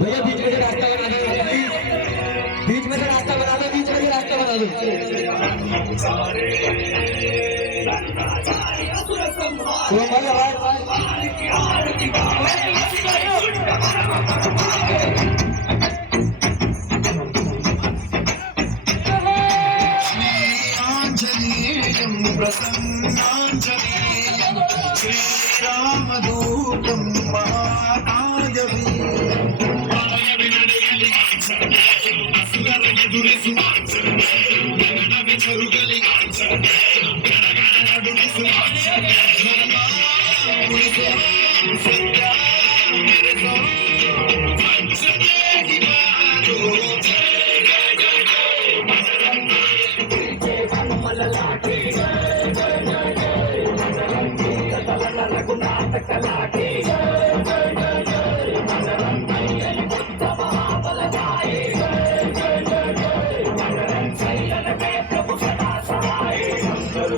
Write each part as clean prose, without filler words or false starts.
भैया बीच में से रास्ता बना दो प्लीज, बीच में से रास्ता बना दो, बीच में से रास्ता बना दो। श्रीआञ्जनेयं प्रसन्नाञ्जनेयं श्रीरामदूतं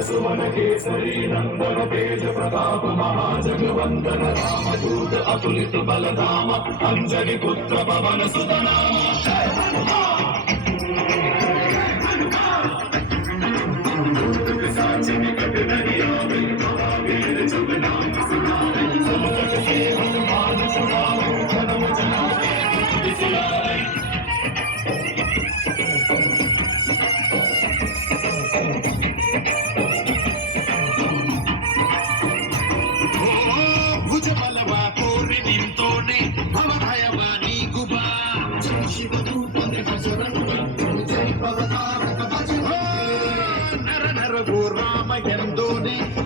सुमन केसरी नंदन तेज प्रताप महाजगवंदन रामदूत अतुलित बलधाम अंजनी पुत्र पवन सुत नाम। जय हनुमान साची निकट नहीं आवे महावीर जब नाम सुनावे समुद्र से हनुमान छुड़ावे जन्म जनावे दिसलावे।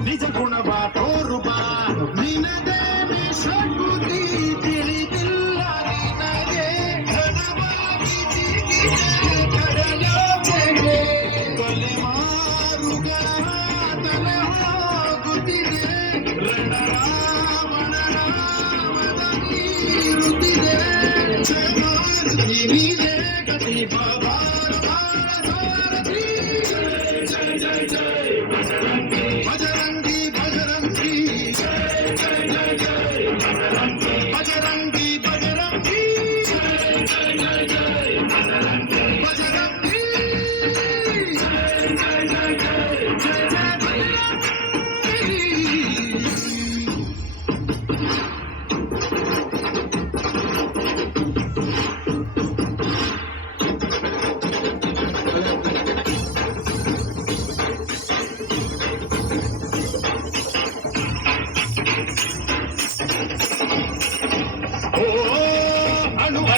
ನಿಜ ಗುಣವಾಟೋರುಬ ನಿನದೇ ಶಕ್ತಿ ತಿಳಿದಿಲ್ಲ ನಿನಗೆ ಘನವಾಗಿ ಜಿಗಿದೆ ಕಡಲೊಳಗೆ ಕೊಲೆ ಮಾರುಗಳ ತಲೆ ಹೋಗುತ್ತಿದೆ ರಣರಾವಣ ರಾಮದ ನೀರುತ್ತಿದೆ ನೀನೇ ಗತಿ ಬಾಬಾರ ಸಾರಥಿ ಜಯ ಜಯ ಜಯ बजरंगी बजरंगी जय जय जय जय बजरंगी बजरंगी जय जय जय जय बजरंगी जय जय जय जय जय जय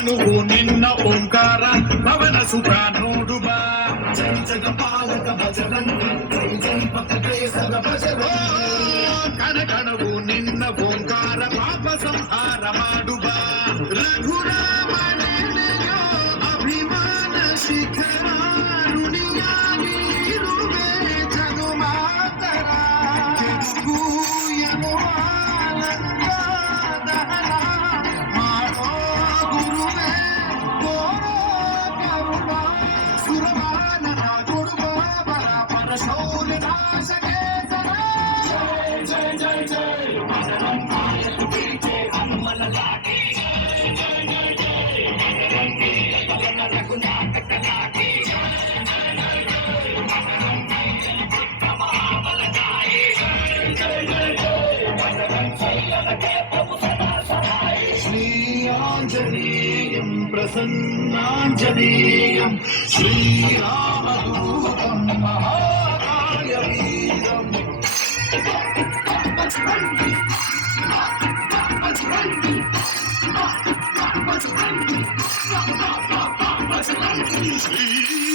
నువ్వు నిన్న ఓంకార భవన సుఖ నోడుబా జై జగపాలక భజరంగ జై జై పకటేశర భజర కనకనవు నిన్న ఓంకార పాప సంహార ಮಾಡುಬಾ ರಘುರಾಮನೆನೆಯೋ ಅಭಿಮಾನ ಶಿಖರಾರುಣಿಯಾಗಿ ಇರುವೆ ಜನುಮಾತರ ಕೆಂಗೂಯನು ಆನಂದ ದಹನ ಮಾಡೋ ಗುರುವೇ ಕೋರೋ ಕರುಣ ಸುರಮಾನನ ಕೊಡುವ ಬರ ಪರಶೌರ ನಾಶಕೆ ಜಯ ಜಯ ಜಯ ಜಯ ಹನುಮನ ಲಾಟಿ ಜಯ ಜಯ ಜಯ ಜಯ ರಘುನಾಥ ಕಲಾಟಿ ಜಯ ಜಯ ಜಯ ಜಯ ಮಹಾಬಲದಾಯಿ ಜಯ ಜಯ जय प्रभु सदा सहाय श्रीआञ्जनेयं प्रसन्नाञ्जनेयं श्रीरामदूतं महाकायवीरम् श्री